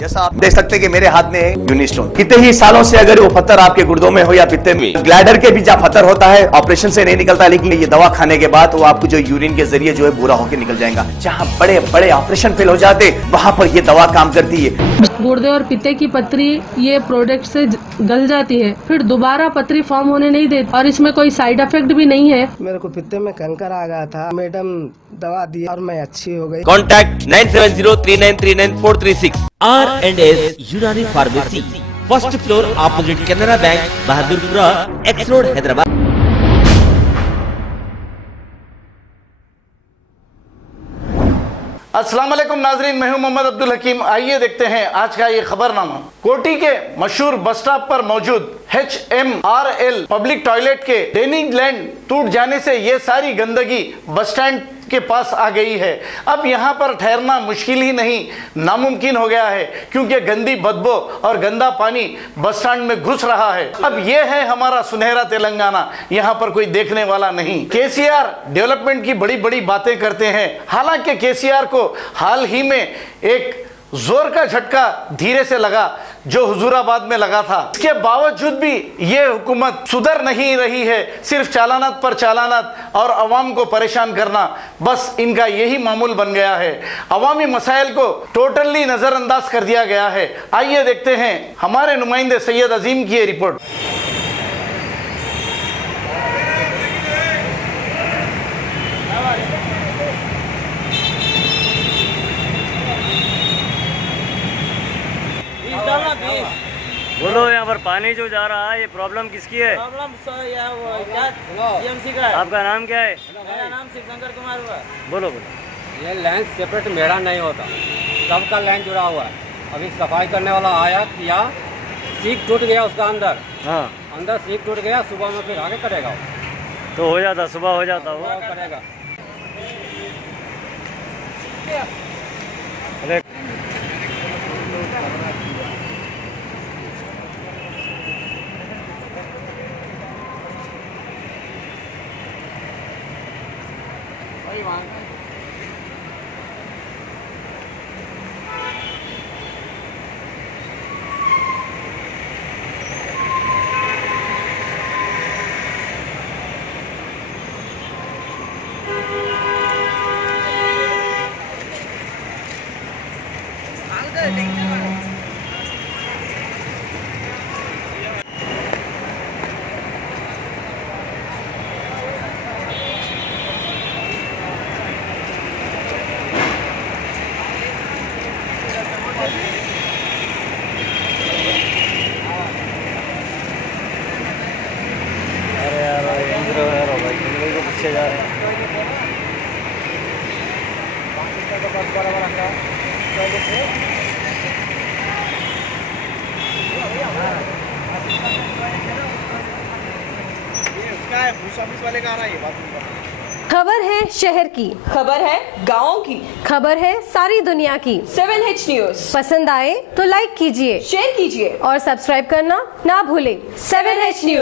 जैसा आप देख सकते हैं कि मेरे हाथ में है यूनिस्टोन। कितने ही सालों से अगर वो पत्थर आपके गुर्दों में हो या पित्ते में, ग्लैडर के भी जहाँ पत्थर होता है ऑपरेशन से नहीं निकलता, लेकिन ये दवा खाने के बाद वो आपको जो यूरिन के जरिए जो है बुरा होकर निकल जाएगा। जहाँ बड़े बड़े ऑपरेशन फेल हो जाते वहां पर ये दवा काम करती है। गुर्दे और पित्ते की पथरी ये प्रोडक्ट से गल जाती है, फिर दोबारा पथरी फॉर्म होने नहीं देती और इसमें कोई साइड इफेक्ट भी नहीं है। मेरे को पित्ते में कैंकर आ गया था, मैडम दवा दी और मैं अच्छी हो गई। कॉन्टैक्ट 9703939436 R&S यूनानी pharmacy, first floor opposite Canara bank, Bahadurpura, x road, Hyderabad. अस्सलाम वालेकुम नाजरीन, मैं हूं मोहम्मद अब्दुल हकीम। आइए देखते हैं आज का ये खबरनामा। कोटी के मशहूर बस स्टॉप पर मौजूद HMRL पब्लिक टॉयलेट के ड्रेनेज लाइन टूट जाने से ये सारी गंदगी बस स्टैंड के पास आ गई है। अब यहाँ पर ठहरना मुश्किल ही नहीं, नामुमकिन हो गया है, क्योंकि गंदी बदबू और गंदा पानी बस स्टैंड में घुस रहा है। अब ये है हमारा सुनहरा तेलंगाना, यहाँ पर कोई देखने वाला नहीं। KCR डेवलपमेंट की बड़ी बड़ी बातें करते हैं, हालांकि KCR को हाल ही में एक जोर का झटका धीरे से लगा जो हुजूराबाद में लगा था। इसके बावजूद भी ये हुकूमत सुधर नहीं रही है। सिर्फ चालानात पर चालानात और अवाम को परेशान करना, बस इनका यही मामूल बन गया है। अवामी मसाइल को टोटली नजरअंदाज कर दिया गया है। आइए देखते हैं हमारे नुमाइंदे सैयद अजीम की ये रिपोर्ट। बोलो, यहाँ पर पानी जो जा रहा है ये प्रॉब्लम किसकी है? प्रॉब्लम का है। आपका नाम क्या है? मेरा नाम शिवशंकर कुमार हुआ। बोलो बोलो। ये लाइन सेपरेट मेरा नहीं होता, सबका लाइन जुड़ा हुआ है। अभी सफाई करने वाला आया किया, सीप टूट गया उसका अंदर। हाँ, अंदर सीप टूट गया, सुबह में फिर आगे करेगा तो हो जाता, सुबह हो जाता वो करेगा। अरे पीछे जा रहे हैं। खबर है शहर की, खबर है गाँव की, खबर है सारी दुनिया की। 7H न्यूज पसंद आए तो लाइक कीजिए, शेयर कीजिए और सब्सक्राइब करना ना भूलें। 7H news.